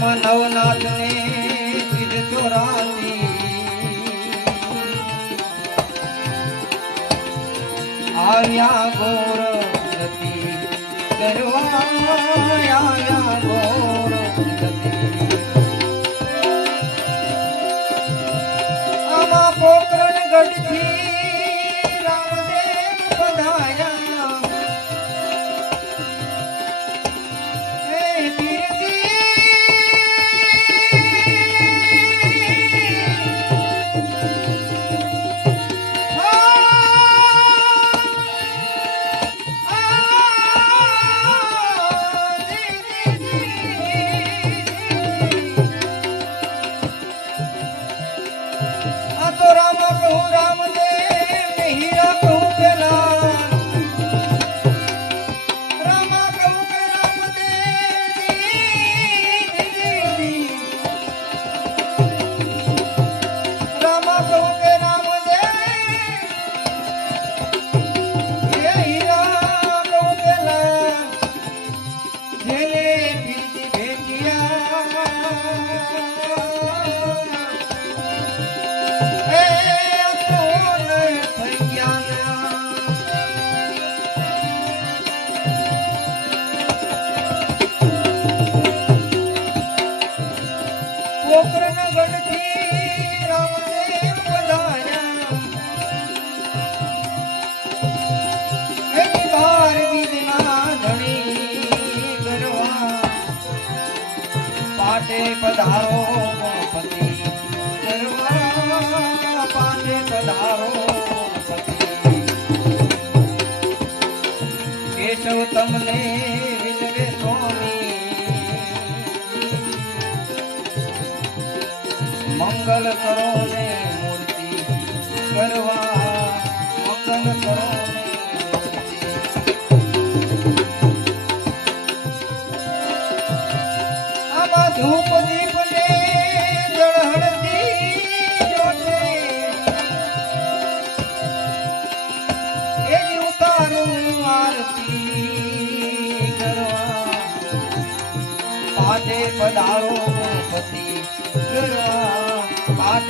રામ નવનાથ ને કીધતો રાતી આવ્યા ગોરા પાને પધારો ગણપતિ. દરબારા પાને પધારો કેશવ તમને વિનવે સ્વામી. મંગલ કરો ને મૂર્તિ કરવા.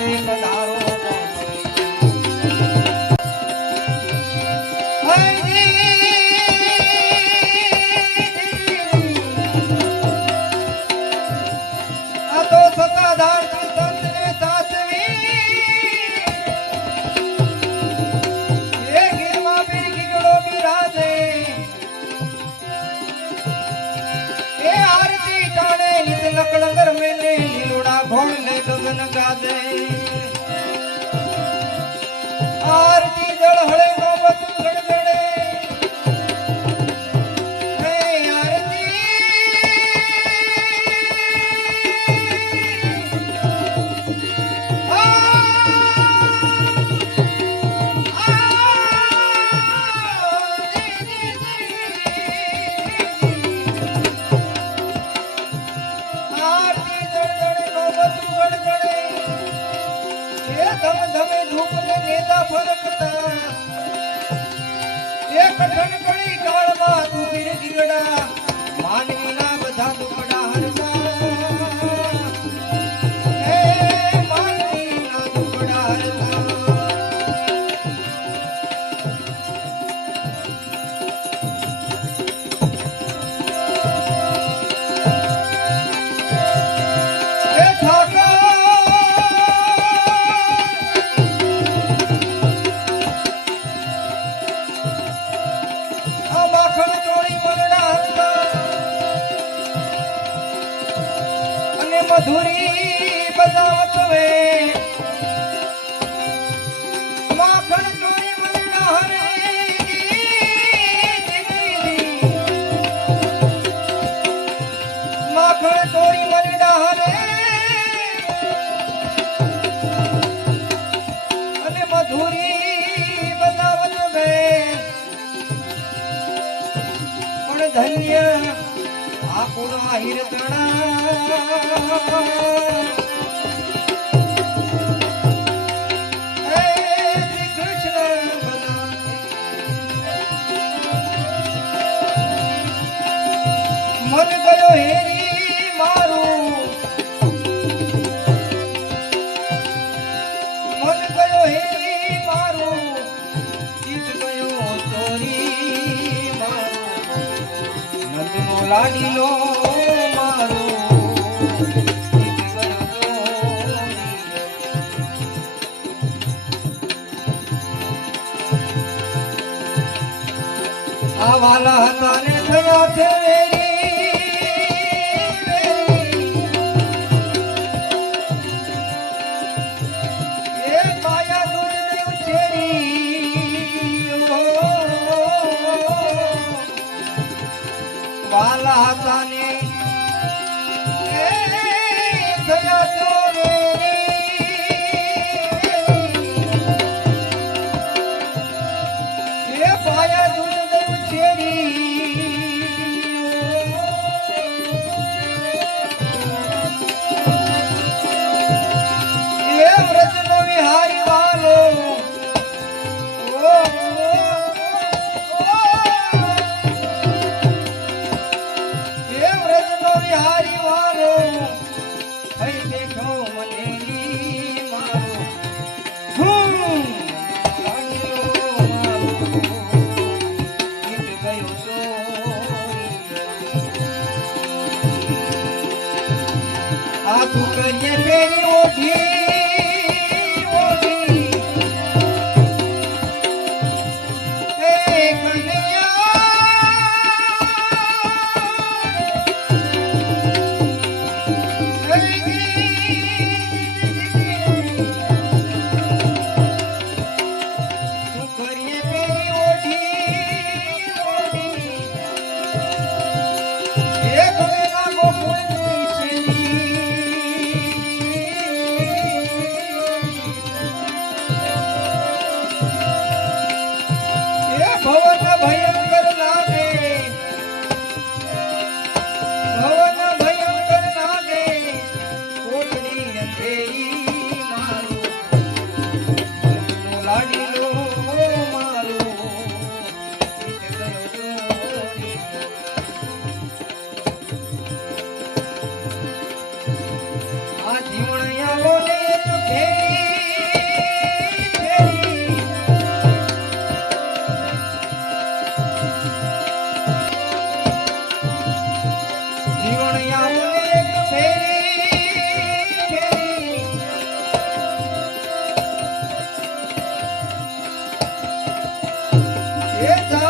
Bye. એક ધન પડી કાળમાં તું ફિર ગીરડા માનવીના બધા દુખડા મધુરી બજાવત વે પણ ધન્ય આ પુરા હિરતણા લાલી લો મારો. આ વાલા હતા Hey, એ જવાનું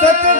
सत